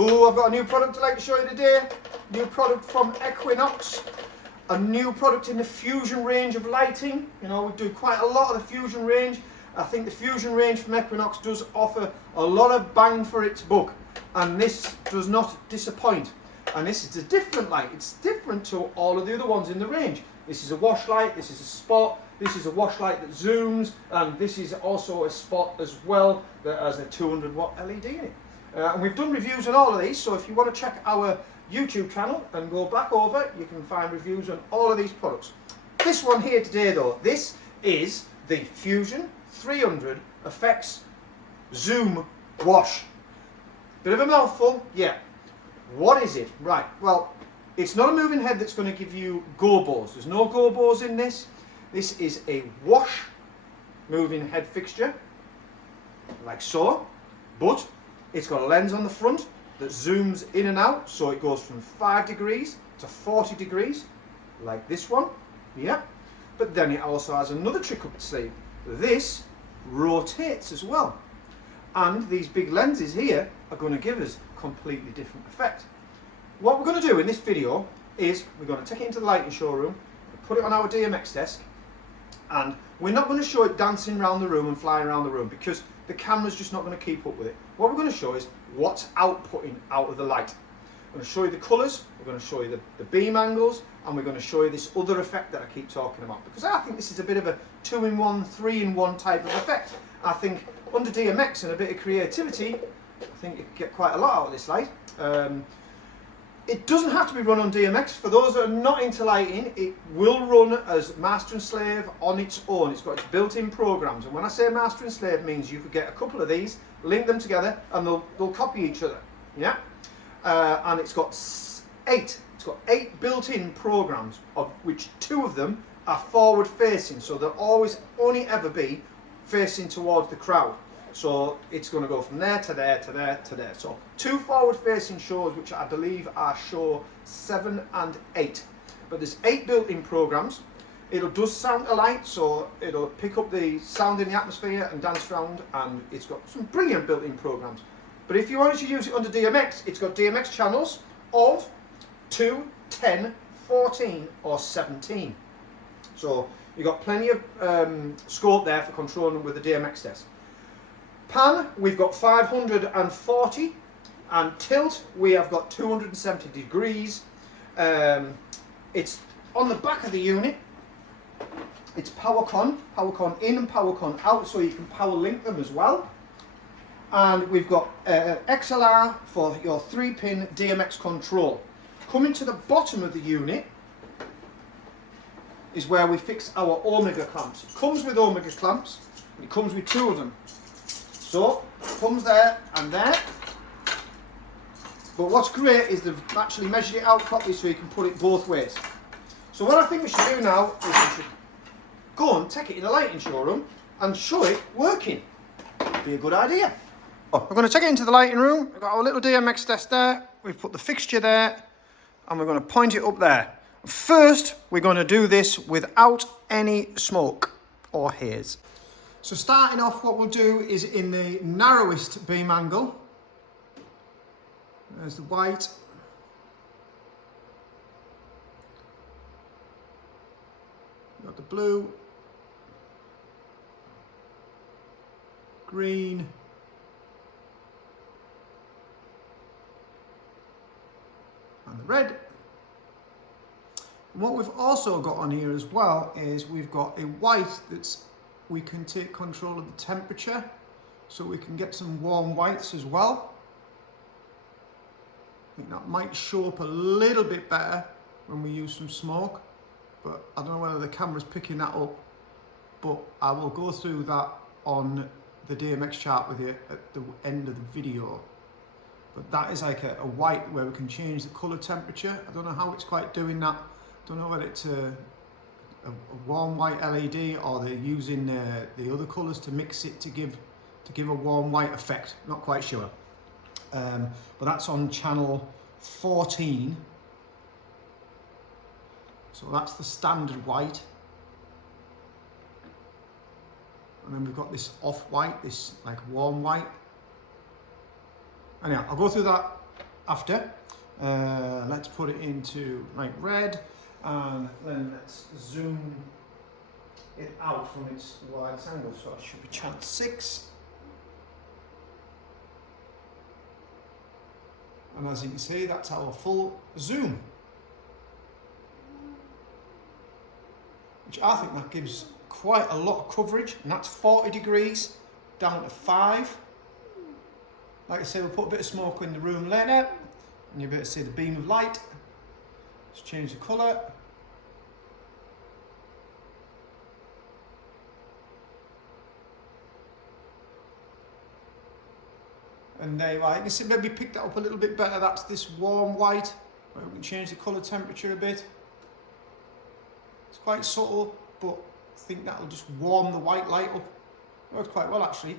Oh, I've got a new product I'd like to show you today. New product from Equinox. A new product in the Fusion range of lighting. You know, we do quite a lot of the Fusion range. I think the Fusion range from Equinox does offer a lot of bang for its buck. And this does not disappoint. And this is a different light. It's different to all of the other ones in the range. This is a wash light, this is a spot, this is a wash light that zooms, and this is also a spot as well that has a 200 watt LED in it. And we've done reviews on all of these, so if you want to check our YouTube channel and go back over, you can find reviews on all of these products. This one here today though, this is the Fusion 300 Effects Zoom Wash. Bit of a mouthful, yeah. What is it? Right, well, it's not a moving head that's going to give you gobos. There's no gobos in this. This is a wash moving head fixture, like so, but it's got a lens on the front that zooms in and out, so it goes from 5 degrees to 40 degrees, like this one, yeah. But then it also has another trick up its sleeve. This rotates as well. And these big lenses here are going to give us a completely different effect. What we're going to do in this video is we're going to take it into the lighting showroom, put it on our DMX desk, and we're not going to show it dancing around the room and flying around the room because the camera's just not going to keep up with it. What we're going to show is what's outputting out of the light. I'm going to show you the colours, we're going to show you the beam angles, and we're going to show you this other effect that I keep talking about, because I think this is a bit of a 2-in-1, 3-in-1 type of effect. I think under DMX and a bit of creativity, I think you can get quite a lot out of this light. It doesn't have to be run on DMX. For those that are not into lighting, it will run as Master and Slave on its own. It's got its built-in programs, and when I say Master and Slave, means you could get a couple of these, link them together, and they'll copy each other. Yeah, and it's got 8. It's got 8 built-in programs, of which 2 of them are forward-facing, so they'll always only ever be facing towards the crowd. So it's going to go from there to there to there to there. So 2 forward-facing shows, which I believe are show 7 and 8. But there's 8 built-in programs. It does sound alike, so it'll pick up the sound in the atmosphere and dance around, and it's got some brilliant built-in programs. But if you wanted to use it under DMX, it's got DMX channels of 2, 10, 14 or 17. So you've got plenty of scope there for controlling with the DMX desk. Pan, we've got 540, and tilt, we have got 270 degrees. It's on the back of the unit. It's PowerCon in and PowerCon out, so you can power link them as well. And we've got XLR for your 3-pin DMX control. Coming to the bottom of the unit is where we fix our Omega clamps. It comes with Omega clamps, and it comes with 2 of them. So, it comes there and there. But what's great is they've actually measured it out properly so you can put it both ways. So what I think we should do now is we should go and take it in a lighting showroom and show it working. Be a good idea. Oh, we're going to take it into the lighting room. We've got our little DMX desk there. We've put the fixture there, and we're going to point it up there. First, we're going to do this without any smoke or haze. So starting off, what we'll do is in the narrowest beam angle. There's the white. Got the blue, green, and the red. And what we've also got on here as well is we've got a white that's we can take control of the temperature, so we can get some warm whites as well. I think that might show up a little bit better when we use some smoke, but I don't know whether the camera's picking that up, but I will go through that on the DMX chart with you at the end of the video. But that is like a white where we can change the colour temperature. I don't know how it's quite doing that. I don't know whether it's a warm white LED or they're using the other colours to mix it to give a warm white effect. Not quite sure. But that's on channel 14. So that's the standard white. And then we've got this off-white, this like warm white. Anyhow, I'll go through that after. Let's put it into like red, and then let's zoom it out from its widest angle. So it should be channel 6. And as you can see, that's our full zoom. Which I think that gives quite a lot of coverage, and that's 40 degrees down to 5. Like I say, we'll put a bit of smoke in the room later, and you'll be able to see the beam of light. Let's change the colour. And there you are. You can see maybe pick that up a little bit better. That's this warm white. We can change the colour temperature a bit. It's quite subtle, but I think that'll just warm the white light up. It works quite well actually.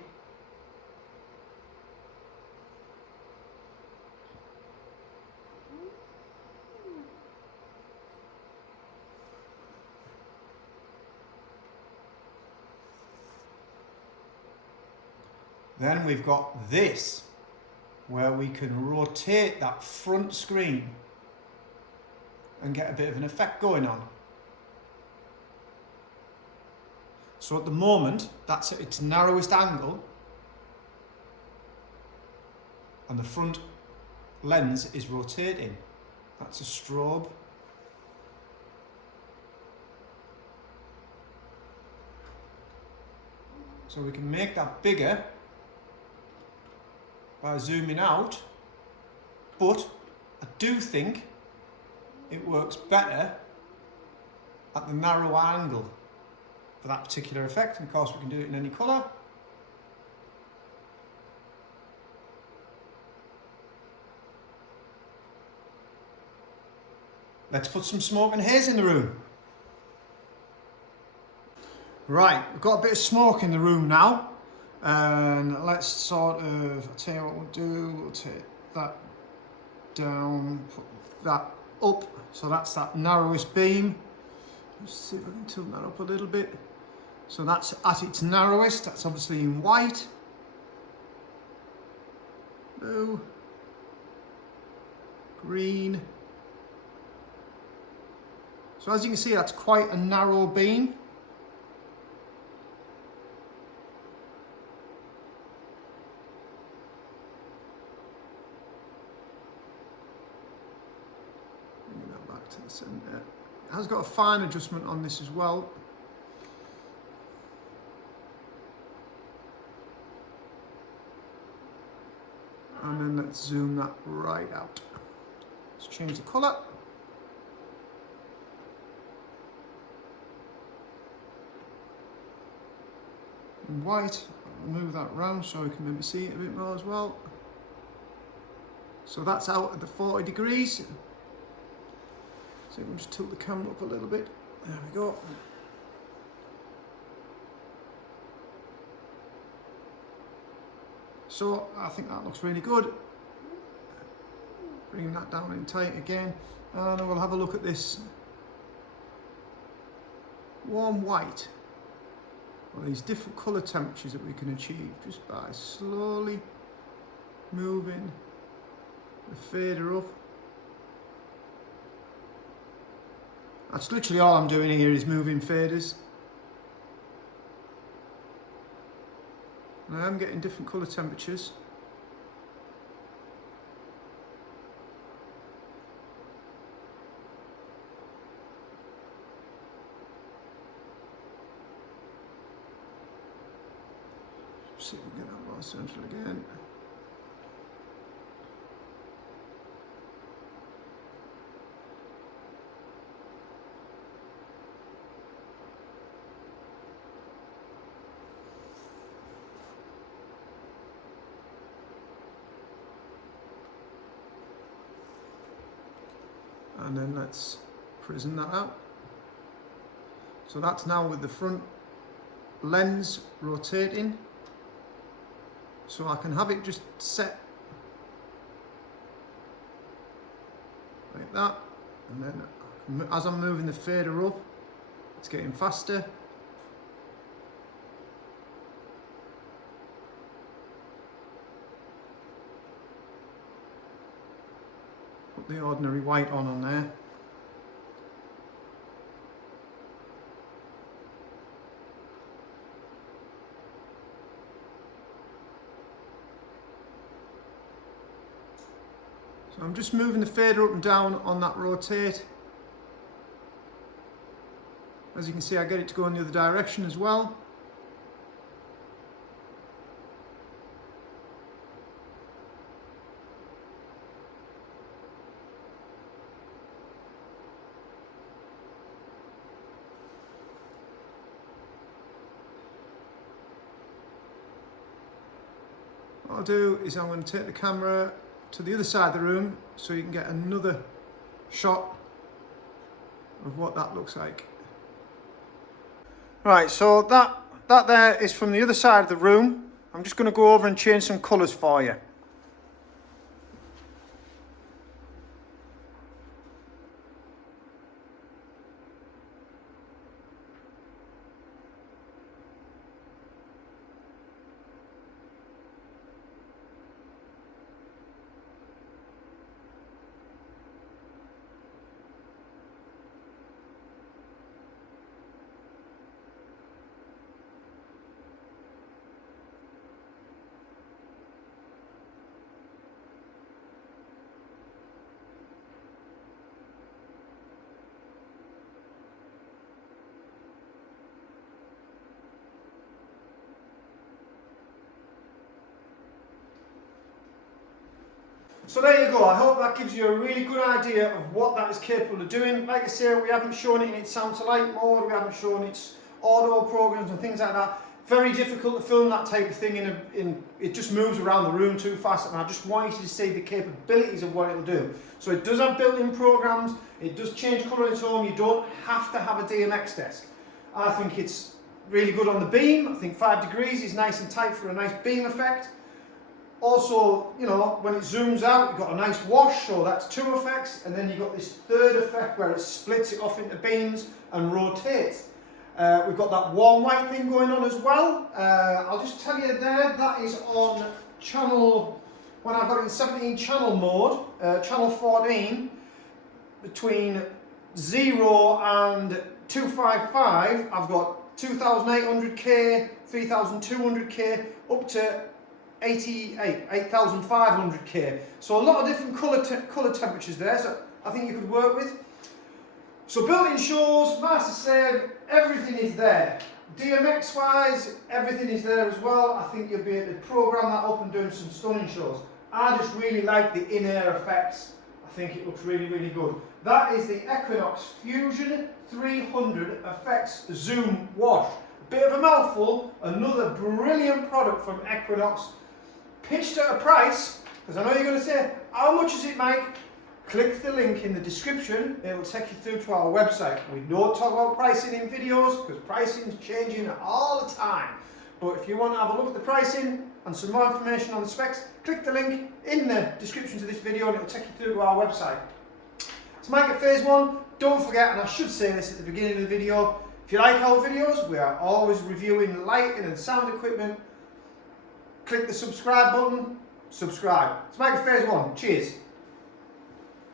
Then we've got this, where we can rotate that front screen and get a bit of an effect going on. So at the moment, that's at its narrowest angle, and the front lens is rotating. That's a strobe. So we can make that bigger by zooming out, but I do think it works better at the narrow angle for that particular effect. And of course we can do it in any colour. Let's put some smoke and haze in the room. Right, we've got a bit of smoke in the room now. And let's sort of, I'll tell you what we'll do, we'll take that down, put that up, so that's that narrowest beam. Let's see if I can tilt that up a little bit. So that's at its narrowest, that's obviously in white. Blue. Green. So as you can see, that's quite a narrow beam. To the centre. It has got a fine adjustment on this as well. And then let's zoom that right out. Let's change the colour. And white, I'll move that round so we can maybe see it a bit more as well. So that's out at the 40 degrees. So we'll just tilt the camera up a little bit. There we go. So I think that looks really good. Bringing that down in tight again. And we'll have a look at this warm white. Well, these different colour temperatures that we can achieve just by slowly moving the fader up. That's literally all I'm doing here is moving faders. And I am getting different colour temperatures. See if we can get that more central again. And then let's prism that out. So that's now with the front lens rotating. So I can have it just set like that. And then as I'm moving the fader up, it's getting faster. Put the ordinary white on there. So I'm just moving the fader up and down on that rotate. As you can see, I get it to go in the other direction as well. What I'll do is I'm going to take the camera to the other side of the room so you can get another shot of what that looks like. Right, so that there is from the other side of the room. I'm just going to go over and change some colours for you. So there you go, I hope that gives you a really good idea of what that is capable of doing. Like I say, we haven't shown it in its sound to light mode, we haven't shown its auto programs and things like that. Very difficult to film that type of thing it just moves around the room too fast, and I just want you to see the capabilities of what it'll do. So it does have built-in programs, it does change colour on its own, you don't have to have a DMX desk. I think it's really good on the beam. I think 5 degrees is nice and tight for a nice beam effect. Also, you know, when it zooms out, you've got a nice wash, so that's 2 effects, and then you've got this 3rd effect where it splits it off into beams and rotates. We've got that warm white thing going on as well. I'll just tell you there, that is on channel, when I've got it in 17 channel mode, channel 14, between 0 and 255, I've got 2800K, 3200K, up to 8,500K. So a lot of different colour temperatures there, so I think you could work with. So built-in shows, master slave, everything is there. DMX wise, everything is there as well. I think you'll be able to program that up and do some stunning shows. I just really like the in-air effects. I think it looks really, really good. That is the Equinox Fusion 300 Effects Zoom Wash. Bit of a mouthful, another brilliant product from Equinox. Pitched at a price, because I know you're going to say, how much is it, Mike? Click the link in the description, it will take you through to our website. We don't talk about pricing in videos, because pricing is changing all the time. But if you want to have a look at the pricing and some more information on the specs, click the link in the description to this video and it will take you through to our website. It's Mike at Phase 1. Don't forget, and I should say this at the beginning of the video, if you like our videos, we are always reviewing lighting and sound equipment. Click the subscribe button, subscribe. It's Mike at Phase 1. Cheers.